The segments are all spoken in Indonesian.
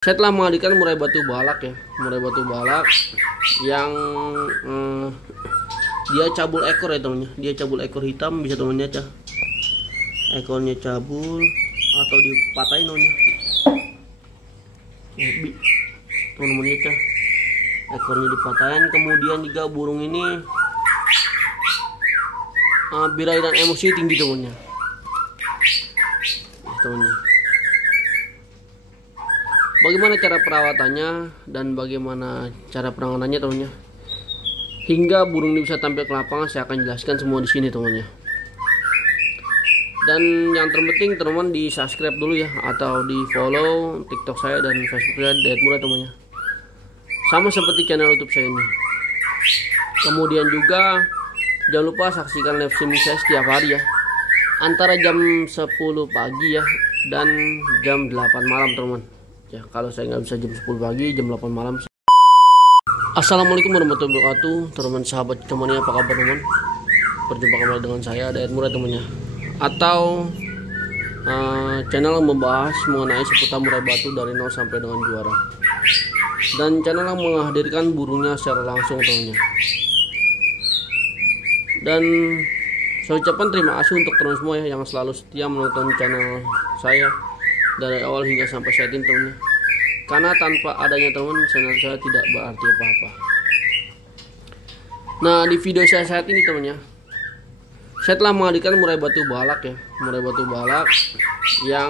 Saya telah menghadirkan murai batu balak ya, murai batu balak yang dia cabul ekor ya temannya, dia cabul ekor hitam, bisa temannya cah, ekornya cabul atau dipatahin temannya, teman-temannya cah, ekornya dipatahin. Kemudian juga burung ini birahi dan emosi tinggi temannya, temannya. Bagaimana cara perawatannya dan bagaimana cara penanganannya temannya, hingga burung ini bisa tampil ke lapangan, saya akan jelaskan semua di sini temannya. Dan yang terpenting teman-teman di subscribe dulu ya, atau di follow TikTok saya dan Facebook saya Dayat Murad temannya, sama seperti channel YouTube saya ini. Kemudian juga jangan lupa saksikan live streaming saya setiap hari ya, antara jam 10 pagi ya dan jam 8 malam teman-teman. Ya, kalau saya nggak bisa jam 10 pagi, jam 8 malam. Assalamualaikum warahmatullahi wabarakatuh, teman-teman sahabat temannya, apa kabar teman? Berjumpa kembali dengan saya Dayat Murad temannya, atau channel yang membahas mengenai seputar murai batu dari nol sampai dengan juara, dan channel yang menghadirkan burungnya secara langsung temannya. Dan saya ucapkan terima kasih untuk teman semua ya yang selalu setia menonton channel saya dari awal hingga sampai saat ini teman, karena tanpa adanya teman channel saya tidak berarti apa-apa. Nah, di video saya saat ini temannya, saya telah menghadirkan murai batu balak ya, murai batu balak yang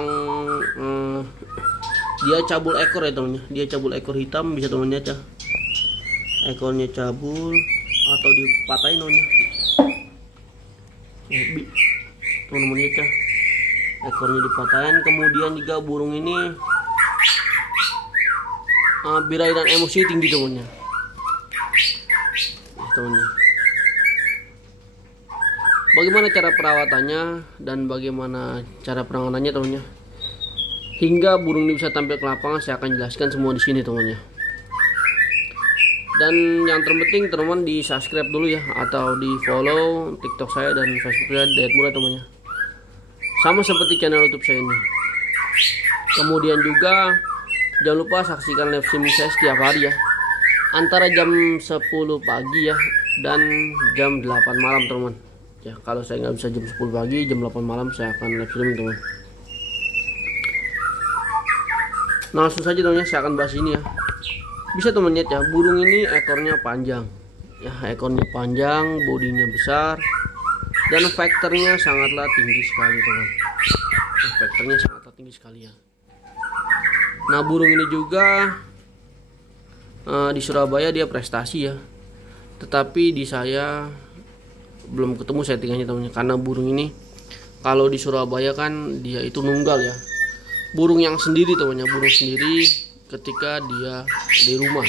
dia cabul ekor ya temannya, dia cabul ekor hitam, bisa temannya cah, ekornya cabul atau dipatahin temannya, teman-temannya cah, ekornya dipatahin. Kemudian juga burung ini birahi dan emosi tinggi temannya, temannya. Bagaimana cara perawatannya dan bagaimana cara penanganannya temannya, hingga burung ini bisa tampil ke lapangan, saya akan jelaskan semua di sini temannya. Dan yang terpenting teman-teman di subscribe dulu ya, atau di follow TikTok saya dan Facebook saya Dayat Murad temannya, sama seperti channel YouTube saya ini. Kemudian juga jangan lupa saksikan live streaming saya setiap hari ya, antara jam 10 pagi ya dan jam 8 malam teman. Ya, kalau saya nggak bisa jam 10 pagi, jam 8 malam saya akan live streaming teman. Nah, langsung saja teman, saya akan bahas ini ya. Bisa teman lihat ya, burung ini ekornya panjang ya, ekornya panjang, bodinya besar, dan vektornya sangatlah tinggi sekali teman. Vektornya sangatlah tinggi sekali ya. Nah, burung ini juga di Surabaya dia prestasi ya, tetapi di saya belum ketemu settingannya temannya, karena burung ini kalau di Surabaya kan dia itu nunggal ya, burung yang sendiri temannya, burung sendiri ketika dia di rumah.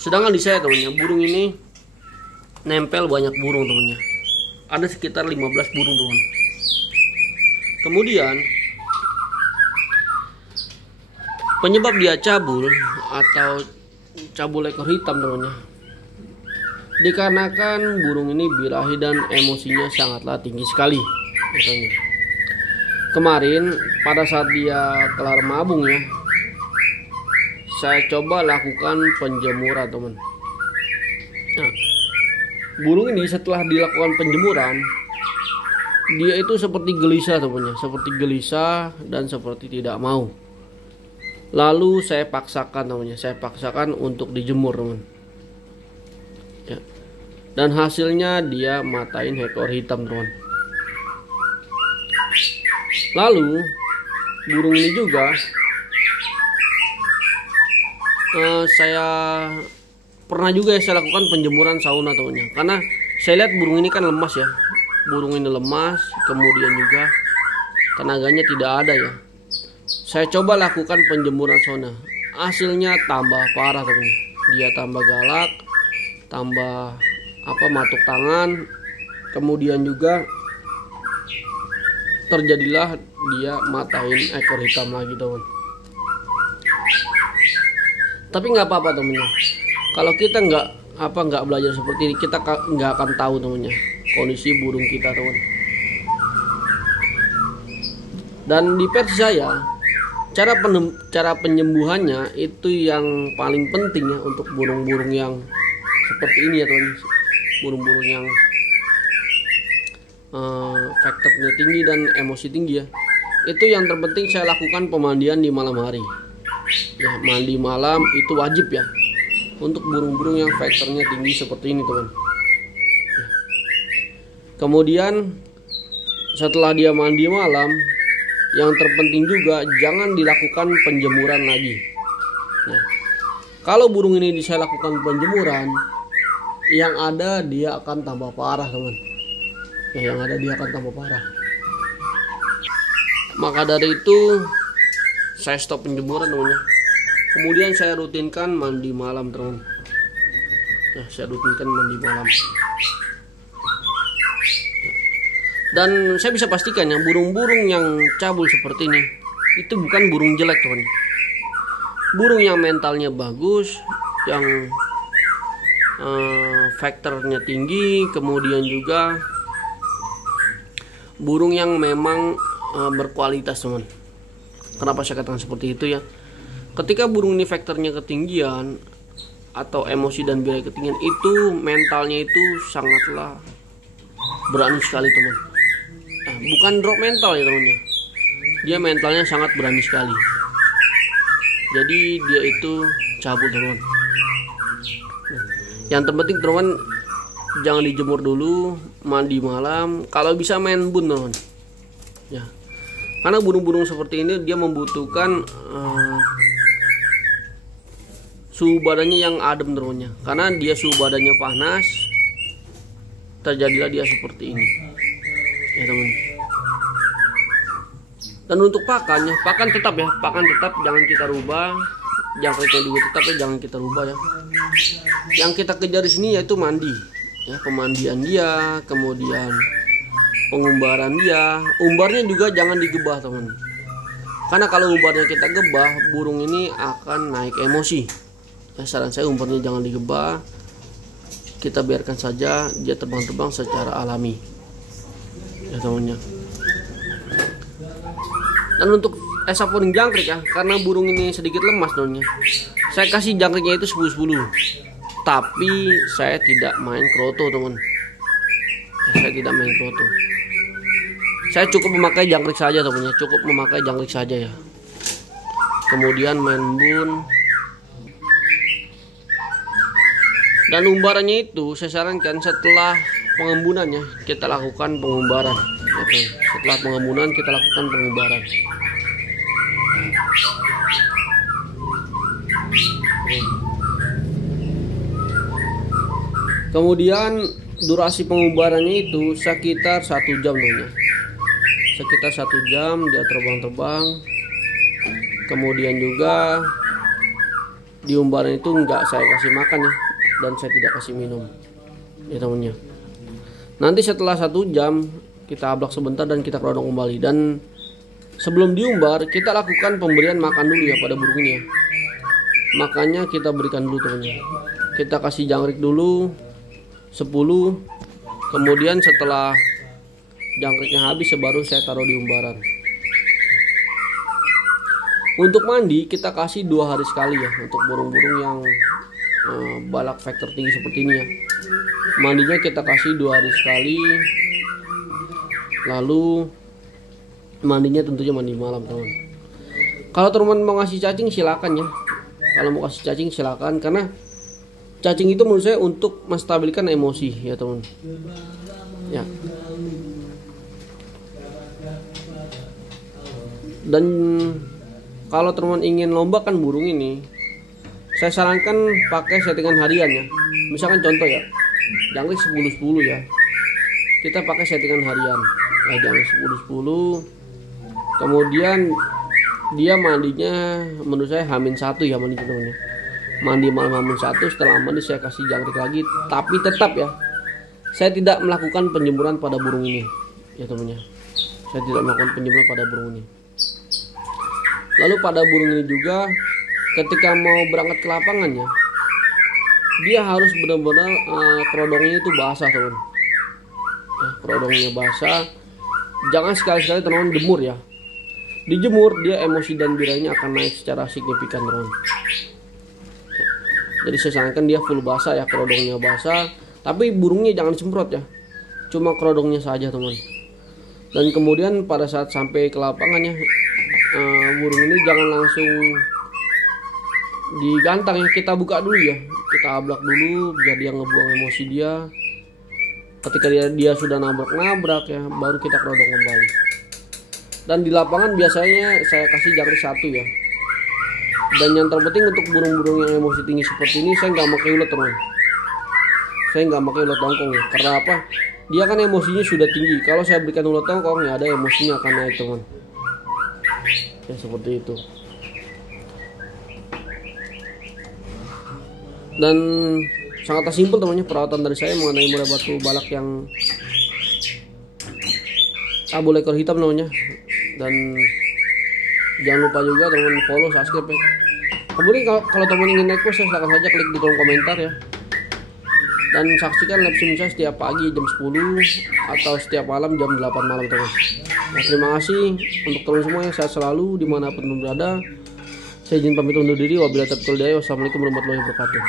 Sedangkan di saya temannya, burung ini nempel banyak burung temannya, ada sekitar 15 burung teman. Kemudian penyebab dia cabul atau cabul ekor hitam temannya, dikarenakan burung ini birahi dan emosinya sangatlah tinggi sekali katanya. Kemarin pada saat dia kelar mabung ya, saya coba lakukan penjemuran teman. Nah, burung ini setelah dilakukan penjemuran, dia itu seperti gelisah temannya, seperti gelisah dan seperti tidak mau. Lalu saya paksakan namanya, saya paksakan untuk dijemur teman ya. Dan hasilnya dia matain ekor hitam teman. Lalu burung ini juga saya pernah juga ya saya lakukan penjemuran sauna temannya, karena saya lihat burung ini kan lemas ya, burung ini lemas, kemudian juga tenaganya tidak ada ya. Saya coba lakukan penjemuran sauna, hasilnya tambah parah teman. Dia tambah galak, tambah matuk tangan, kemudian juga terjadilah dia matain ekor hitam lagi teman. Tapi nggak apa-apa temennya, kalau kita nggak belajar seperti ini, kita nggak akan tahu temennya kondisi burung kita teman. Dan di versi saya Cara penyembuhannya itu yang paling penting ya untuk burung-burung yang seperti ini ya teman. Burung-burung yang faktornya tinggi dan emosi tinggi ya. Itu yang terpenting saya lakukan pemandian di malam hari. Ya, mandi malam itu wajib ya untuk burung-burung yang faktornya tinggi seperti ini teman. Ya. Kemudian setelah dia mandi malam, yang terpenting juga jangan dilakukan penjemuran lagi. Nah, kalau burung ini saya lakukan penjemuran, yang ada dia akan tambah parah teman. Ya, yang ada dia akan tambah parah. Maka dari itu saya stop penjemuran teman. Kemudian saya rutinkan mandi malam teman. Ya, saya rutinkan mandi malam. Dan saya bisa pastikan ya, burung-burung yang cabul seperti ini itu bukan burung jelek teman. Burung yang mentalnya bagus, yang faktornya tinggi, kemudian juga burung yang memang berkualitas teman. Kenapa saya katakan seperti itu ya? Ketika burung ini faktornya ketinggian atau emosi dan biaya ketinggian, itu mentalnya itu sangatlah berani sekali teman. Nah, bukan drop mental ya temannya, dia mentalnya sangat berani sekali. Jadi dia itu cabul teman. Nah, yang terpenting teman, jangan dijemur dulu, mandi malam, kalau bisa main bun teman. Ya, karena burung-burung seperti ini dia membutuhkan suhu badannya yang adem temannya. Karena dia suhu badannya panas, terjadilah dia seperti ini. Ya teman. Dan untuk pakannya, pakan tetap ya, pakan tetap jangan kita rubah, jangkriknya juga tetap ya jangan kita rubah ya. Yang kita kejar di sini yaitu mandi, ya pemandian dia, kemudian pengumbaran dia. Umbarnya juga jangan digebah teman, karena kalau umbarnya kita gebah, burung ini akan naik emosi. Ya, saran saya umbarnya jangan digebah, kita biarkan saja dia terbang-terbang secara alami. Ya temannya. Dan untuk esaponing jangkrik ya, karena burung ini sedikit lemas temannya, saya kasih jangkriknya itu 10-10. Tapi saya tidak main kroto teman. Ya, saya tidak main kroto. Saya cukup memakai jangkrik saja temannya, cukup memakai jangkrik saja ya. Kemudian main bun. Dan umbarannya itu saya sarankan setelah pengembunannya kita lakukan pengumbaran. Oke. Setelah pengembunan kita lakukan pengumbaran. Kemudian durasi pengumbarannya itu sekitar 1 jam namanya. Sekitar 1 jam dia terbang-terbang. Kemudian juga di umbaran itu enggak saya kasih makan ya, dan saya tidak kasih minum ya temannya. Nanti setelah 1 jam kita ablak sebentar dan kita kerodong kembali. Dan sebelum diumbar kita lakukan pemberian makan dulu ya pada burung ini ya. Makannya kita berikan dulu temannya. Kita kasih jangkrik dulu 10. Kemudian setelah jangkriknya habis baru saya taruh di umbaran. Untuk mandi kita kasih 2 hari sekali ya, untuk burung-burung yang balak faktor tinggi seperti ini ya. Mandinya kita kasih 2 hari sekali. Lalu mandinya tentunya mandi malam teman. Kalau teman mau ngasih cacing silakan ya. Kalau mau kasih cacing silakan, karena cacing itu menurut saya untuk menstabilkan emosi ya teman. Ya. Dan kalau teman ingin lombakan burung ini, saya sarankan pakai settingan harian ya. Misalkan contoh ya, jangkrik 10-10 ya. Kita pakai settingan harian. Nah, jangkrik 10-10. Kemudian dia mandinya menurut saya H-1 ya mandi teman-teman. Mandi malam H-1, setelah mandi saya kasih jangkrik lagi. Tapi tetap ya, saya tidak melakukan penjemuran pada burung ini ya temannya. Saya tidak melakukan penjemuran pada burung ini. Lalu pada burung ini juga ketika mau berangkat ke lapangannya, dia harus benar-benar kerodongnya itu basah teman. Ya, kerodongnya basah. Jangan sekali-sekali teman-teman jemur ya. dijemur, dia emosi dan birainya akan naik secara signifikan, teman. Jadi saya sarankan dia full basah ya, kerodongnya basah, tapi burungnya jangan disemprot ya, cuma kerodongnya saja, teman. Dan kemudian pada saat sampai ke lapangan ya, burung ini jangan langsung digantang ya, kita buka dulu ya, kita ablak dulu biar dia ngebuang emosi dia. Ketika dia sudah nabrak ya, baru kita kerodong kembali. Dan di lapangan biasanya saya kasih jangkrik 1 ya. Dan yang terpenting untuk burung-burung yang emosi tinggi seperti ini, saya nggak pakai ulet, teman. Saya nggak pakai ulet tongkong ya, karena apa? Dia kan emosinya sudah tinggi. Kalau saya berikan ulet tongkong ya, ada emosinya akan naik, teman. Ya seperti itu. Dan sangat simpel temannya perawatan dari saya mengenai murai batu balak yang kabul ekor hitam namanya. Dan jangan lupa juga teman follow, subscribe ya. Kemudian kalau teman ingin request, silahkan saja klik di kolom komentar ya. Dan saksikan live stream saya setiap pagi jam 10 atau setiap malam jam 8 malam, teman. Nah, terima kasih untuk teman semua yang sehat selalu dimanapun berada. Saya izin pamit undur diri. Wabillahi taufiq wal hidayah. Wassalamualaikum warahmatullahi wabarakatuh.